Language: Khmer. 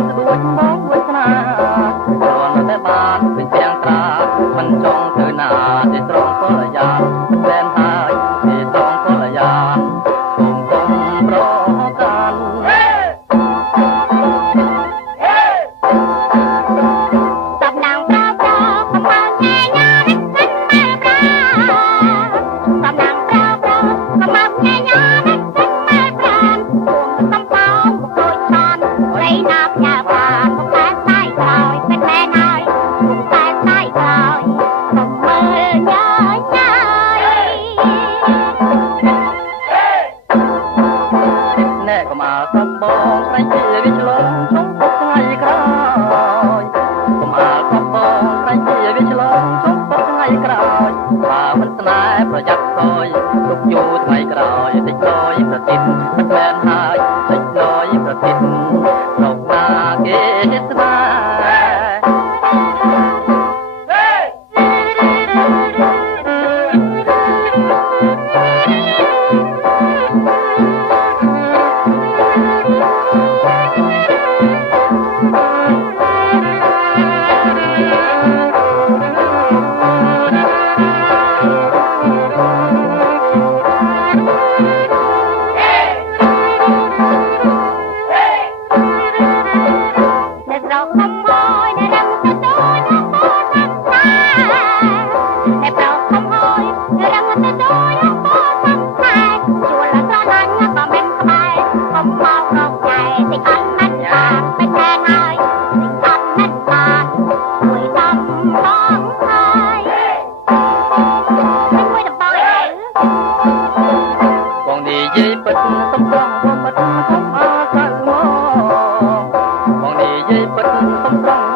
ងស្ដួចមកដូចស្នាគ្រាន់តែបានពេញទាំងត្រាមិនចង់ទៅណាទេត្រង់ពលយានតែនហើយទេត្រង់ពលយានគុំប្រកាន់តំណាងប្រប្រកំមកញ៉ែញ៉ារិចសិនបែបរាតំណាងប្រប្រកំមកញ៉ែញ៉ារិចសិនបែបរាពុំសំបោងបកូចបានរៃណាផ្ញើបានពុំតែស្ដាយក្រោយเป็นแม่นហើយពុំតែស្ដាយក្រោយពុំមើលញ៉ៃញ៉ៃអ្នកកុំអាលសំបងស្រីជាវាឆ្លងក្នុងពុកថ្ងៃក្រោយកុំអាលសំបងស្រីជាវាឆ្លងក្នុងពុកថ្ងៃក្រោយបើមិនស្នេហ៍ប្រយ័ត្នសយទុកយូរថ្ងៃក្រោយតិចលយប្រតិទមិនមែនហើយតិចលយប្រតិទលោកណាគេស្នេហ៍ពិតសំឡងបំមិតខ្ញុំអាសៅមកបងនិយាយពិតសំឡង